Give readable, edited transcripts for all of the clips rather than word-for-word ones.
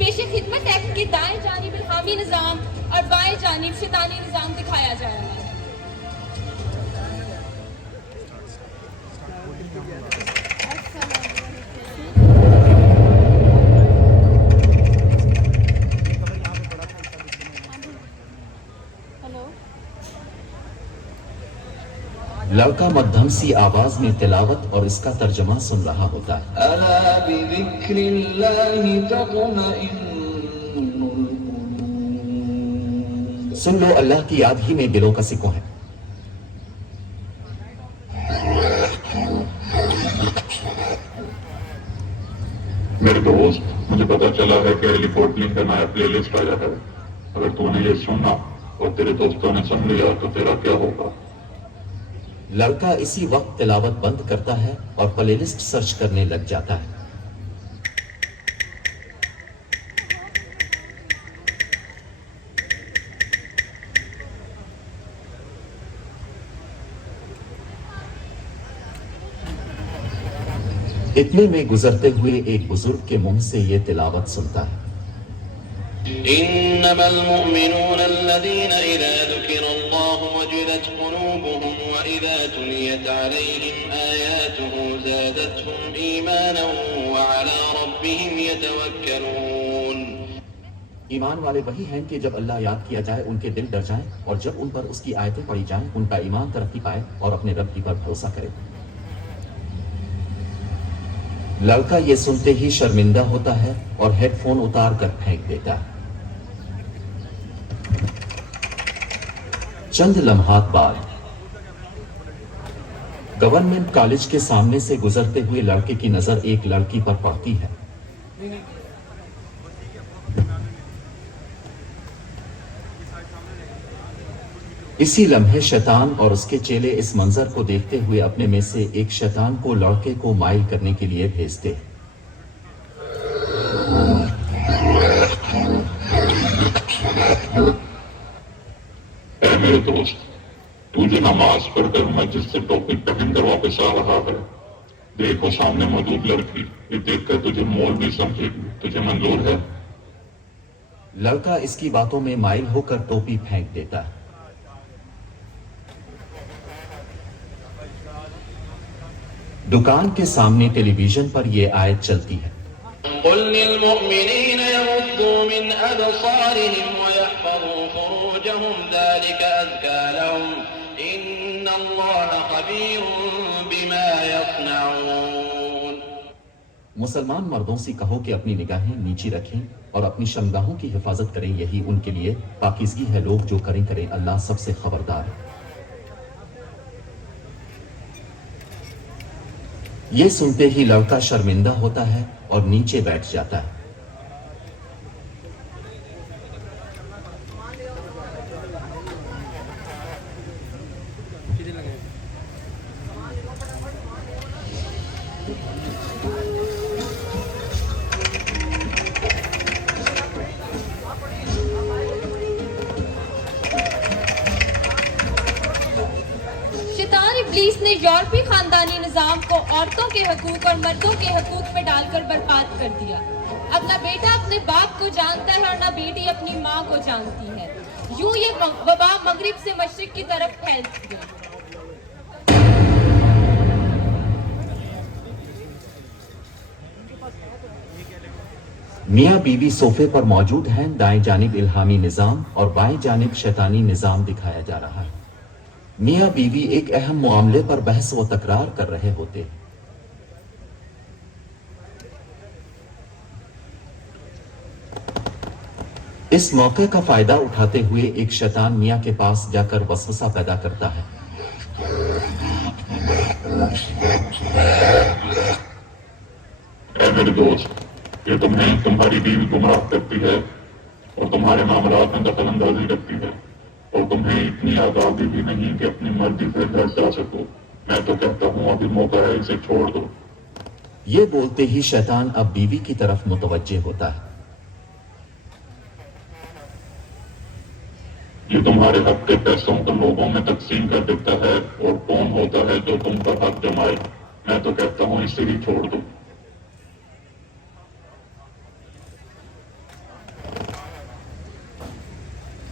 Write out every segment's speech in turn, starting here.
پیش خدمت ایکٹ کی دائیں جانب الہامی نظام اور بائیں جانب شیطانی نظام دکھایا جا رہا ہے۔ لڑکا مدھم سی آواز میں تلاوت اور اس کا ترجمہ سن رہا ہوتا ہے۔ الا بذکر اللہ تطمئن القلوب۔ سن لو اللہ کی یاد ہی میں دلوں کا سکون ہے۔ میرے دوست، مجھے پتا چلا ہے کہ ایلی پورٹلنگ کا نیا پلے لسٹ آیا ہے۔ اگر تو نے یہ سننا اور تیرے دوستوں نے سن لیا تو تیرا کیا ہوگا؟ لڑکا اسی وقت تلاوت بند کرتا ہے اور پلے لسٹ سرچ کرنے لگ جاتا ہے۔ اتنے میں گزرتے ہوئے ایک بزرگ کے منہ سے یہ تلاوت سنتا ہے۔ انما المؤمنون الذين اذا ذكر الله وجلت قلوبهم واذا تليت عليهم اياته زادتهم ايمانا وعلى ربهم يتوكلون۔ ایمان والے وہی ہیں کہ جب اللہ یاد کیا جائے ان کے دل ڈر جائیں، اور جب ان پر اس کی آیتیں پڑھی جائیں ان کا ایمان ترقی پائے اور اپنے رب ہی پر بھروسہ کرے۔ لڑکا یہ سنتے ہی شرمندہ ہوتا ہے اور ہیڈ فون اتار کر پھینک دیتا ہے۔ چند لمحات بعد گورنمنٹ کالج کے سامنے سے گزرتے ہوئے لڑکے کی نظر ایک لڑکی پر پڑتی ہے۔ اسی لمحے شیطان اور اس کے چیلے اس منظر کو دیکھتے ہوئے اپنے میں سے ایک شیطان کو لڑکے کو مائل کرنے کے لیے بھیجتے ہیں۔ اے میرے دوست، تو جو نماز پڑھ کر مسجد سے ٹوپی پہن کر واپس آ رہا ہے، دیکھو سامنے موجود لڑکی، یہ دیکھ کر تجھے مولوی سمجھے گی، تجھے منظور ہے؟ لڑکا اس کی باتوں میں مائل ہو کر ٹوپی پھینک دیتا ہے۔ دکان کے سامنے ٹیلی ویژن پر یہ آیت چلتی ہے۔ قل للمؤمنين يغضوا من أبصارهم ويحفظوا فروجهم ذلك أزكى لهم إن الله خبير بما يصنعون۔ مسلمان مردوں سے کہو کہ اپنی نگاہیں نیچی رکھیں اور اپنی شرمگاہوں کی حفاظت کریں، یہی ان کے لیے پاکیزگی ہے۔ لوگ جو کریں اللہ سب سے خبردار ہے۔ یہ سنتے ہی لڑکا شرمندہ ہوتا ہے اور نیچے بیٹھ جاتا ہے۔ ابلیس نے یورپی خاندانی نظام کو عورتوں کے حقوق اور مردوں کے حقوق میں ڈال کر برباد کر دیا۔ اب نہ بیٹا اپنے باپ کو جانتا ہے اور نہ بیٹی اپنی ماں کو جانتی ہے۔ یوں یہ وبا مغرب سے مشرق کی طرف پھیلتی گئی۔ میاں بیوی صوفے پر موجود ہیں، دائیں جانب الہامی نظام اور بائیں جانب شیطانی نظام دکھایا جا رہا ہے۔ میاں بیوی ایک اہم معاملے پر بحث و تکرار کر رہے ہوتے۔ اس موقع کا فائدہ اٹھاتے ہوئے ایک شیطان میاں کے پاس جا کر وسوسہ پیدا کرتا ہے۔ اے میرے دوست، یہ تمہیں تمہاری بیوی گمراہ کرتی ہے اور تمہارے معاملات میں دخل اندازی کرتی ہے، اور تمہیں اتنی آزادی بھی نہیں کہ اپنی مرضی سے گھر جا سکو۔ میں تو کہتا ہوں ابھی موقع ہے، اسے چھوڑ دو۔ یہ بولتے ہی شیطان اب بیوی کی طرف متوجہ ہوتا ہے۔ یہ تمہارے حق کے پیسوں کو لوگوں میں تقسیم کر دیتا ہے، اور کون ہوتا ہے جو تم پر حق جمائے؟ میں تو کہتا ہوں اسے ہی چھوڑ دو۔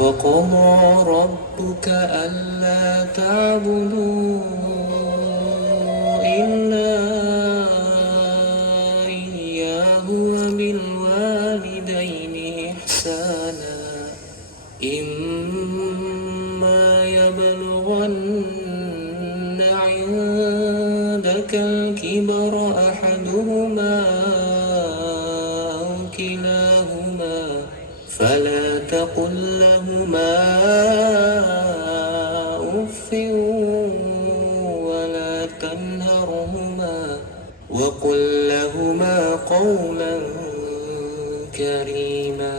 وقضى ربك ألا تعبدوا إلا إياه وبالوالدين إحسانا إما يبلغن عندك الكبر أحدهما أو كلاهما فلا تقل لهما أف ولا تنهرهما وقل لهما قولا كريما।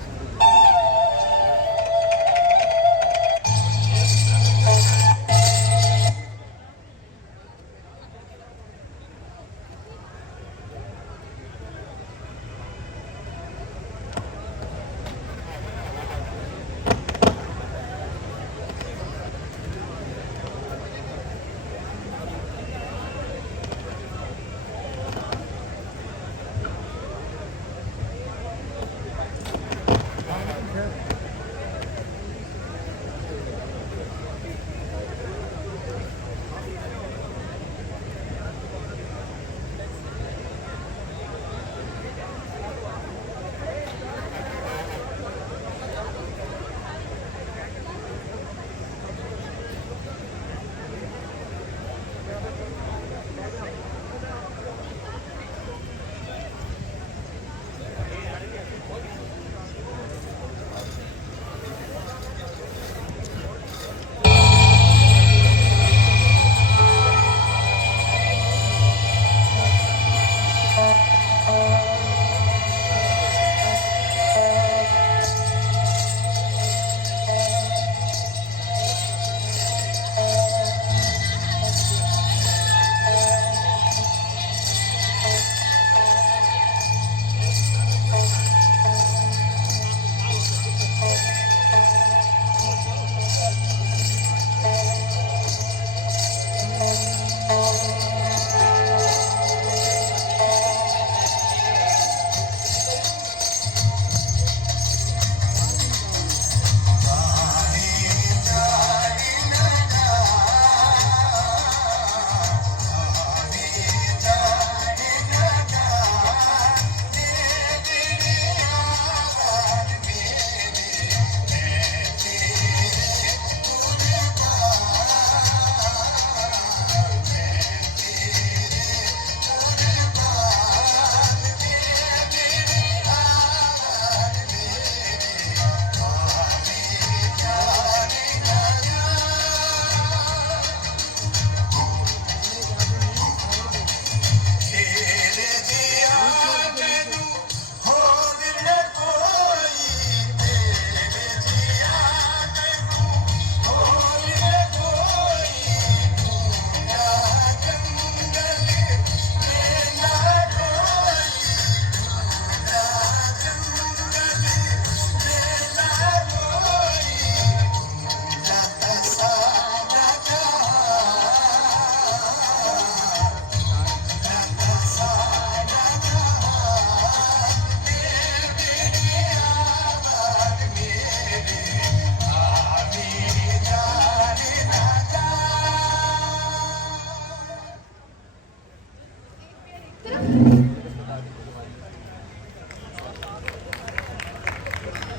اس کو